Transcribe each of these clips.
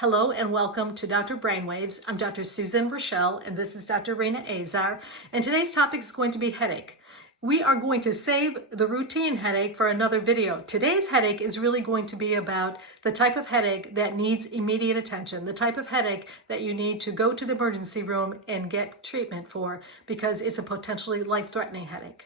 Hello and welcome to Dr. Brainwaves. I'm Dr. Susan Raschal and this is Dr. Rena Azar. And today's topic is going to be headache. We are going to save the routine headache for another video. Today's headache is really going to be about the type of headache that needs immediate attention, the type of headache that you need to go to the emergency room and get treatment for because it's a potentially life-threatening headache.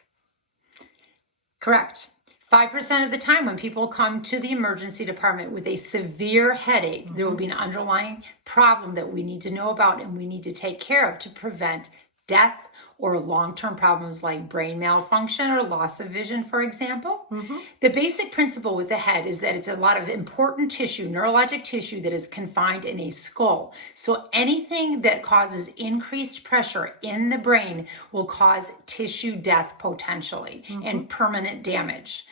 Correct. 5% of the time when people come to the emergency department with a severe headache, there will be an underlying problem that we need to know about and we need to take care of to prevent death or long-term problems like brain malfunction or loss of vision, for example. The basic principle with the head is that it's a lot of important tissue, neurologic tissue that is confined in a skull. So anything that causes increased pressure in the brain will cause tissue death potentially and permanent damage.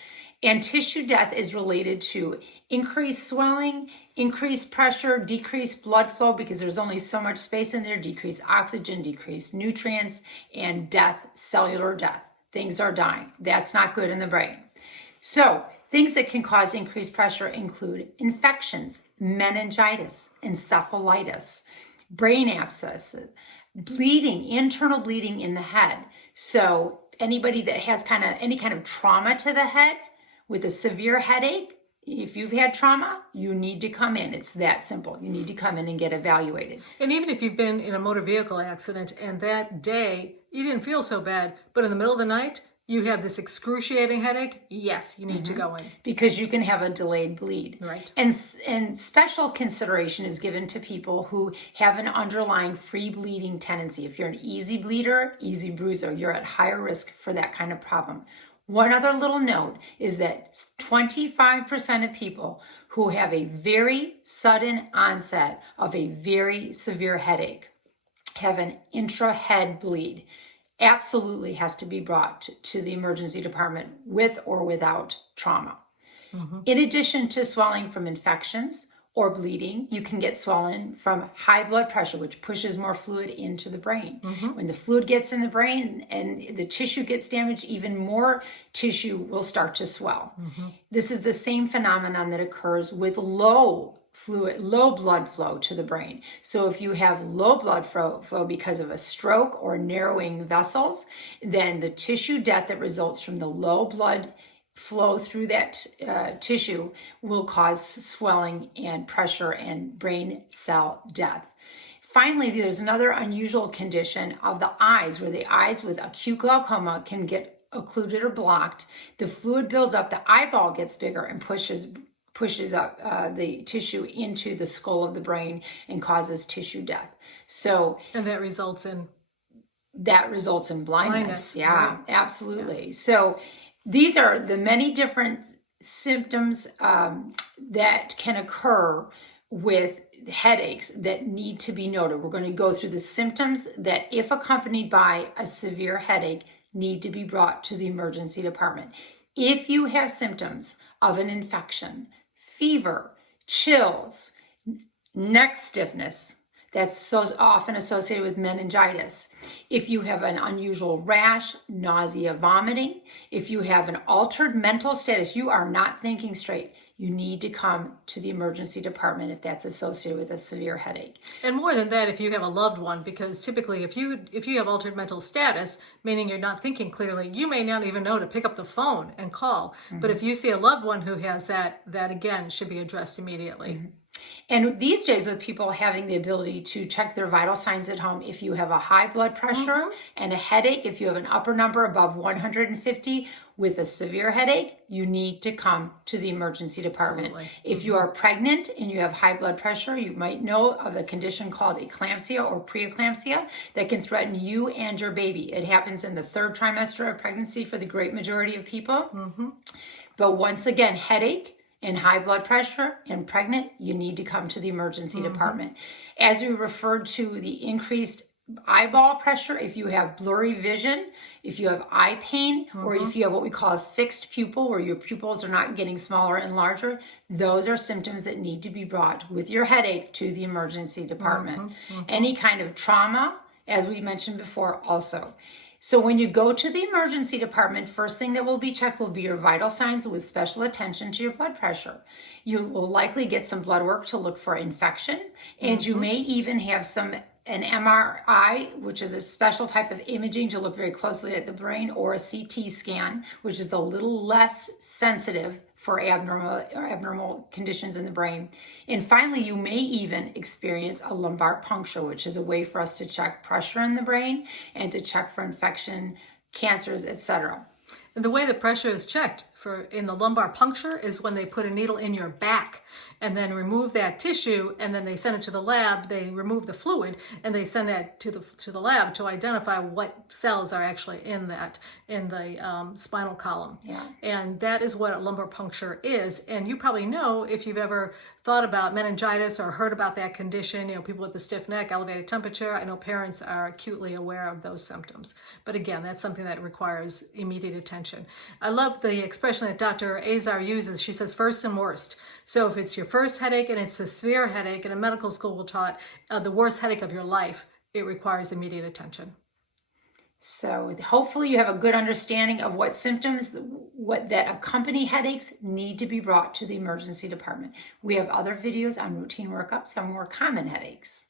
And tissue death is related to increased swelling, increased pressure, decreased blood flow because there's only so much space in there, decreased oxygen, decreased nutrients, and death, cellular death. Things are dying. That's not good in the brain. So things that can cause increased pressure include infections, meningitis, encephalitis, brain abscesses, bleeding, internal bleeding in the head. So anybody that has any kind of trauma to the head, with a severe headache, if you've had trauma, you need to come in. It's that simple. You need to come in and get evaluated. And even if you've been in a motor vehicle accident and that day you didn't feel so bad, but in the middle of the night, you have this excruciating headache, yes, you need to go in. Because you can have a delayed bleed. Right. And special consideration is given to people who have an underlying free bleeding tendency. If you're an easy bleeder, easy bruiser, you're at higher risk for that kind of problem. One other little note is that 25% of people who have a very sudden onset of a very severe headache have an intra-head bleed. Absolutely has to be brought to the emergency department with or without trauma. In addition to swelling from infections or bleeding, you can get swollen from high blood pressure, which pushes more fluid into the brain. When the fluid gets in the brain and the tissue gets damaged, even more tissue will start to swell. This is the same phenomenon that occurs with low blood flow to the brain. So if you have low blood flow because of a stroke or narrowing vessels, then the tissue death that results from the low blood flow through that tissue will cause swelling and pressure and brain cell death. Finally, there's another unusual condition of the eyes where the eyes with acute glaucoma can get occluded or blocked. The fluid builds up, the eyeball gets bigger and pushes up the tissue into the skull of the brain and causes tissue death. And that results in blindness. Yeah, right? Absolutely. Yeah. So these are the many different symptoms that can occur with headaches that need to be noted. We're going to go through the symptoms that, if accompanied by a severe headache, need to be brought to the emergency department. If you have symptoms of an infection, fever, chills, neck stiffness, that's so often associated with meningitis. If you have an unusual rash, nausea, vomiting, if you have an altered mental status, you are not thinking straight, you need to come to the emergency department if that's associated with a severe headache. And more than that, if you have a loved one, because typically if you have altered mental status, meaning you're not thinking clearly, you may not even know to pick up the phone and call. But if you see a loved one who has that again should be addressed immediately. And these days, with people having the ability to check their vital signs at home, if you have a high blood pressure and a headache, if you have an upper number above 150 with a severe headache, you need to come to the emergency department. Absolutely. If you are pregnant and you have high blood pressure, you might know of a condition called eclampsia or preeclampsia that can threaten you and your baby. It happens in the 3rd trimester of pregnancy for the great majority of people. But once again, headache and high blood pressure and pregnant, you need to come to the emergency department. As we referred to the increased eyeball pressure, if you have blurry vision, if you have eye pain, or if you have what we call a fixed pupil, where your pupils are not getting smaller and larger, those are symptoms that need to be brought with your headache to the emergency department. Any kind of trauma, as we mentioned before, also. So when you go to the emergency department, first thing that will be checked will be your vital signs with special attention to your blood pressure. You will likely get some blood work to look for infection, and you may even have an MRI, which is a special type of imaging to look very closely at the brain, or a CT scan, which is a little less sensitive for abnormal conditions in the brain. And finally, you may even experience a lumbar puncture, which is a way for us to check pressure in the brain and to check for infection, cancers, etc. And the way the pressure is checked in the lumbar puncture is when they put a needle in your back and then remove that tissue, and then they send it to the lab. They remove the fluid and they send that to the lab to identify what cells are actually in the spinal column. Yeah. And that is what a lumbar puncture is. And you probably know, if you've ever thought about meningitis or heard about that condition, people with the stiff neck, elevated temperature. I know parents are acutely aware of those symptoms. But again, that's something that requires immediate attention. I love the expression that Dr. Azar uses. She says first and worst. So if it's your first headache and it's a severe headache, and in medical school we're taught the worst headache of your life, it requires immediate attention. So hopefully you have a good understanding of what symptoms that accompany headaches need to be brought to the emergency department. We have other videos on routine workups on more common headaches.